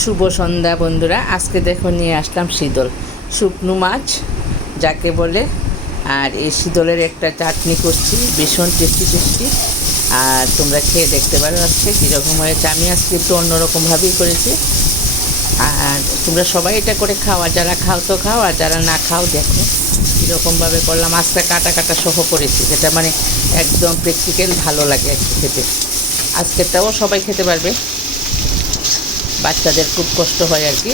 শুভ সন্ধ্যা বন্ধুরা। আজকে দেখো নিয়ে আসলাম শীতল শুকনো মাছ যাকে বলে, আর এই শীতলের একটা চাটনি করছি, ভীষণ টেস্টি টেস্টি। আর তোমরা খেয়ে দেখতে পারো আজকে কীরকম হয়েছে। আমি আজকে একটু অন্যরকমভাবেই করেছি। আর তোমরা সবাই এটা করে খাও, আর যারা খাও তো খাও, আর যারা না খাও দেখো কীরকমভাবে করলাম। আজকে কাটা কাটা সহ করেছি, যেটা মানে একদম প্র্যাকটিক্যাল ভালো লাগে একটু খেতে। আজকেরটাও সবাই খেতে পারবে, বাচ্চাদের খুব কষ্ট হয় আর কি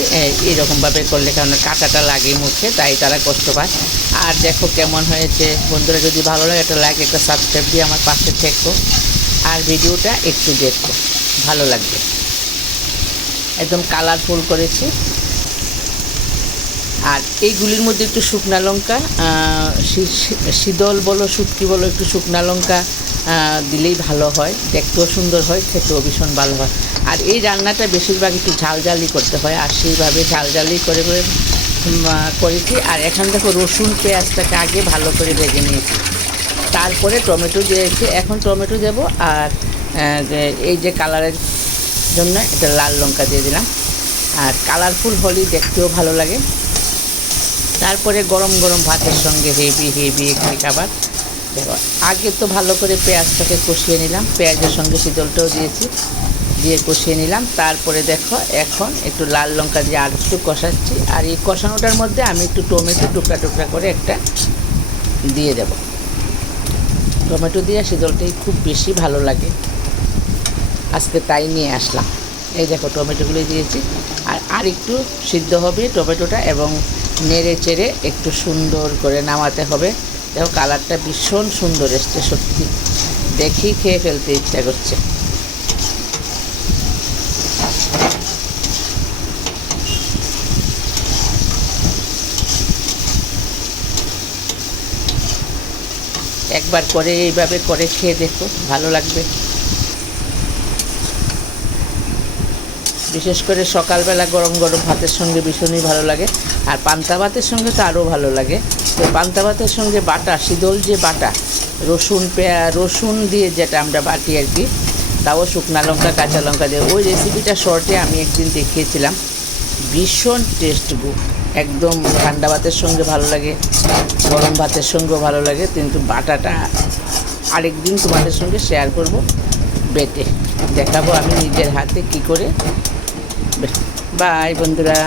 এইরকমভাবে করলে, কারণ কাঁটাটা লাগে মুখে, তাই তারা কষ্ট পায়। আর দেখো কেমন হয়েছে বন্ধুরা। যদি ভালো লাগে একটা লাইক, একটা সাবস্ক্রাইব দিয়ে আমার পাশে থেকো, আর ভিডিওটা একটু দেখো, ভালো লাগবে। একদম কালারফুল করেছি। আর এইগুলির মধ্যে একটু শুকনা লঙ্কা, শীতল বলো শুটকি বলো, একটু শুকনা লঙ্কা দিলেই ভালো হয়, দেখতেও সুন্দর হয়, খেতেও ভীষণ ভালো হয়। আর এই রান্নাটা বেশিরভাগ একটু ঝালঝালি করতে হয়, আর সেইভাবে ঝালঝালি করে করেছি। আর এখন দেখো রসুন পেঁয়াজটাকে আগে ভালো করে ভেজে নিয়েছি, তারপরে টমেটো দিয়েছি। এখন টমেটো দেবো, আর এই যে কালারের জন্য এটা লাল লঙ্কা দিয়ে দিলাম। আর কালারফুল হলেই দেখতেও ভালো লাগে। তারপরে গরম গরম ভাতের সঙ্গে হেভি হেভি একটি খাবার। দেখো আগে তো ভালো করে পেঁয়াজটাকে কষিয়ে নিলাম, পেঁয়াজের সঙ্গে শীতলটাও দিয়েছি, দিয়ে কষিয়ে নিলাম। তারপরে দেখো এখন একটু লাল লঙ্কা দিয়ে আর একটু কষাচ্ছি। আর এই কষানোটার মধ্যে আমি একটু টমেটো টুকরা টুকরা করে একটা দিয়ে দেব। টমেটো দিয়ে শীতলটাই খুব বেশি ভালো লাগে, আজকে তাই নিয়ে আসলাম। এই দেখো টমেটোগুলো দিয়েছি, আর একটু সিদ্ধ হবে টমেটোটা, এবং নেড়ে চেড়ে একটু সুন্দর করে নামাতে হবে। দেখো কালারটা ভীষণ সুন্দর এসছে, সত্যি দেখেই খেয়ে ফেলতে ইচ্ছা করছে। একবার করে এইভাবে করে খেয়ে দেখো, ভালো লাগবে। বিশেষ করে সকালবেলা গরম গরম ভাতের সঙ্গে ভীষণই ভালো লাগে। আর পান্তা ভাতের সঙ্গে তো আরও ভালো লাগে। তো পান্তা ভাতের সঙ্গে বাটা শীতল যে বাটা রসুন দিয়ে যেটা আমরা বাটি আর কি, তাও শুকনা লঙ্কা কাঁচা লঙ্কা দিয়ে, ওই রেসিপিটা শর্টে আমি একদিন দেখিয়েছিলাম। ভীষণ টেস্ট গো, একদম ঠান্ডা ভাতের সঙ্গে ভালো লাগে, গরম ভাতের সঙ্গেও ভালো লাগে। কিন্তু বাটাটা আরেকদিন তোমাদের সঙ্গে শেয়ার করব, বেটে দেখাবো আমি নিজের হাতে কি করে। বাই বন্ধুরা।